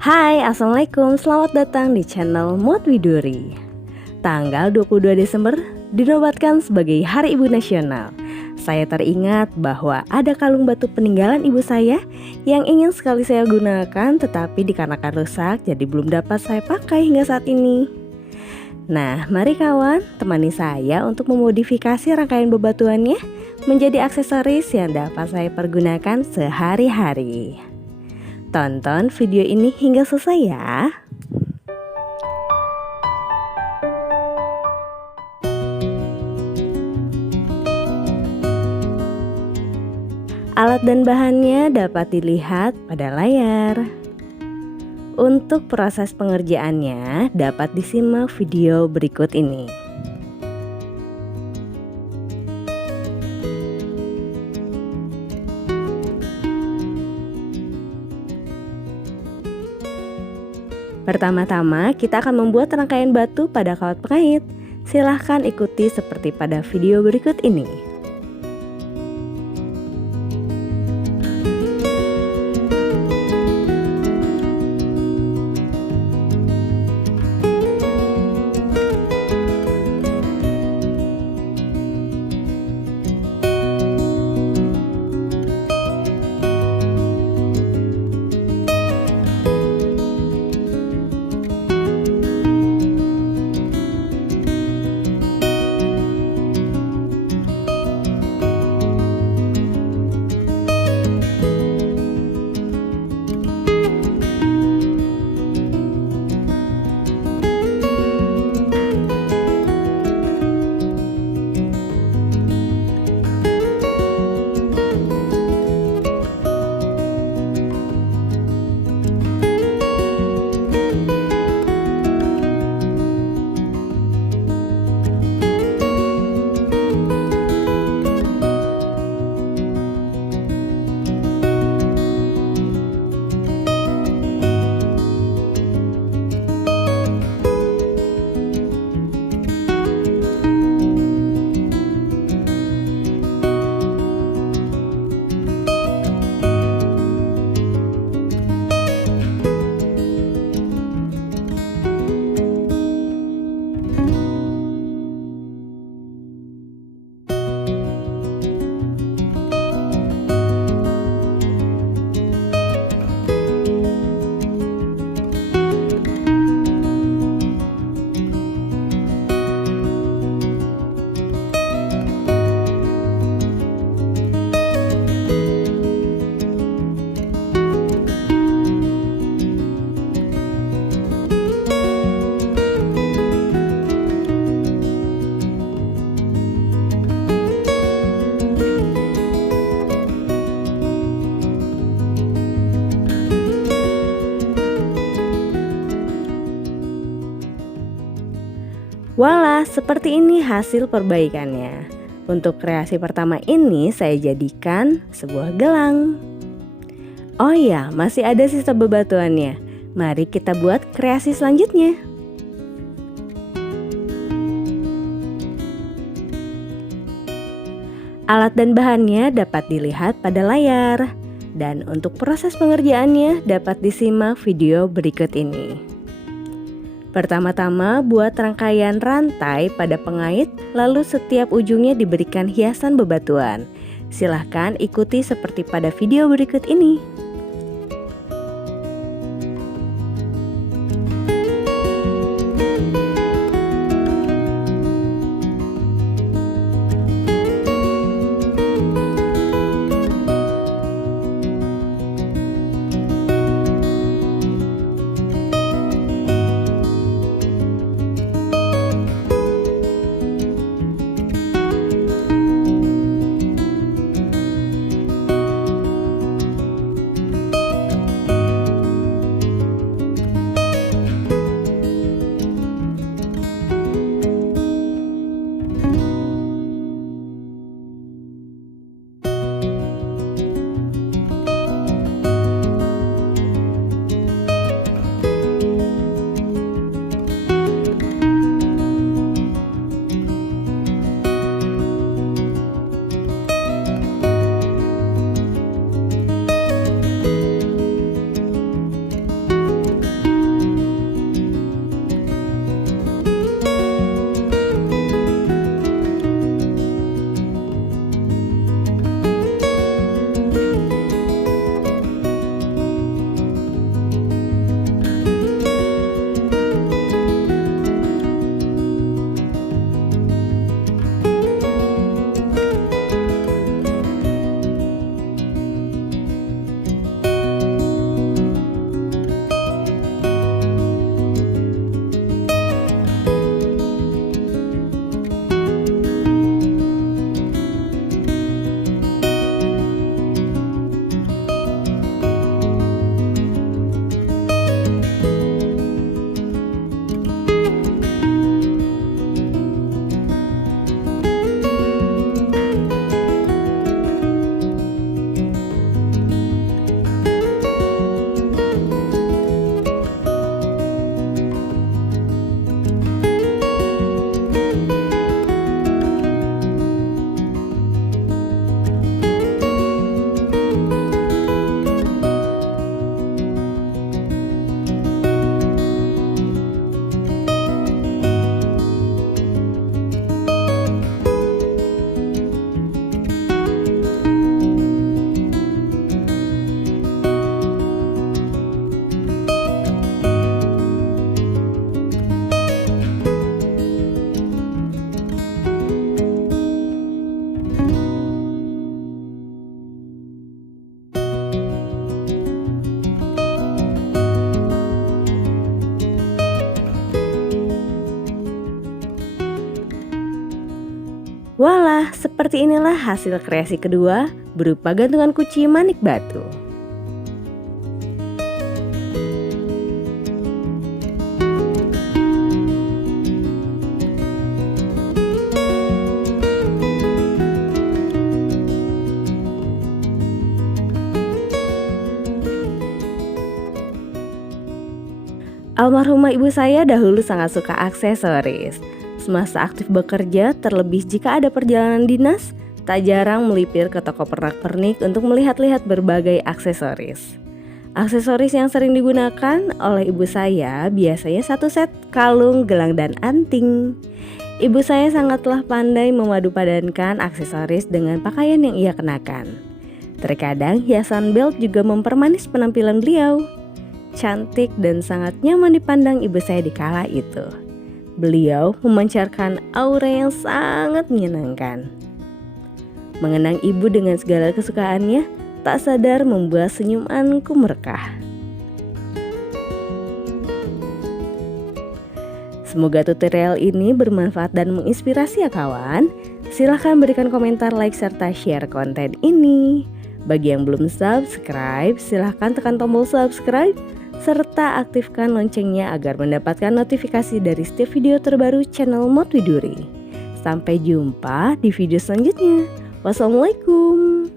Hai, Assalamualaikum, selamat datang di channel Mod Widuri. Tanggal 22 Desember dinobatkan sebagai Hari Ibu Nasional. Saya teringat bahwa ada kalung batu peninggalan ibu saya yang ingin sekali saya gunakan, tetapi dikarenakan rusak jadi belum dapat saya pakai hingga saat ini. Nah, mari kawan, temani saya untuk memodifikasi rangkaian bebatuannya menjadi aksesoris yang dapat saya pergunakan sehari-hari. Tonton video ini hingga selesai ya. Alat dan bahannya dapat dilihat pada layar. Untuk proses pengerjaannya dapat disimak video berikut ini. Pertama-tama kita akan membuat rangkaian batu pada kawat pengait. Silahkan ikuti seperti pada video berikut ini. Walah, seperti ini hasil perbaikannya. Untuk kreasi pertama ini saya jadikan sebuah gelang. Oh ya, masih ada sisa bebatuannya. Mari kita buat kreasi selanjutnya. Alat dan bahannya dapat dilihat pada layar. Dan untuk proses pengerjaannya dapat disimak video berikut ini. Pertama-tama buat rangkaian rantai pada pengait, lalu setiap ujungnya diberikan hiasan bebatuan. Silahkan ikuti seperti pada video berikut ini. Walah, seperti inilah hasil kreasi kedua berupa gantungan kunci manik batu. Almarhumah ibu saya dahulu sangat suka aksesoris. Semasa aktif bekerja, terlebih jika ada perjalanan dinas, tak jarang melipir ke toko pernak-pernik untuk melihat-lihat berbagai aksesoris. Aksesoris yang sering digunakan oleh ibu saya biasanya satu set kalung, gelang, dan anting. Ibu saya sangatlah pandai memadupadankan aksesoris dengan pakaian yang ia kenakan. Terkadang hiasan belt juga mempermanis penampilan beliau. Cantik dan sangat nyaman dipandang ibu saya di kala itu. Beliau memancarkan aura yang sangat menyenangkan. Mengenang ibu dengan segala kesukaannya, tak sadar membuat senyumanku merekah. Semoga tutorial ini bermanfaat dan menginspirasi ya kawan. Silahkan berikan komentar, like, serta share konten ini. Bagi yang belum subscribe, silahkan tekan tombol subscribe serta aktifkan loncengnya agar mendapatkan notifikasi dari setiap video terbaru channel Mod Widuri. Sampai jumpa di video selanjutnya. Wassalamualaikum.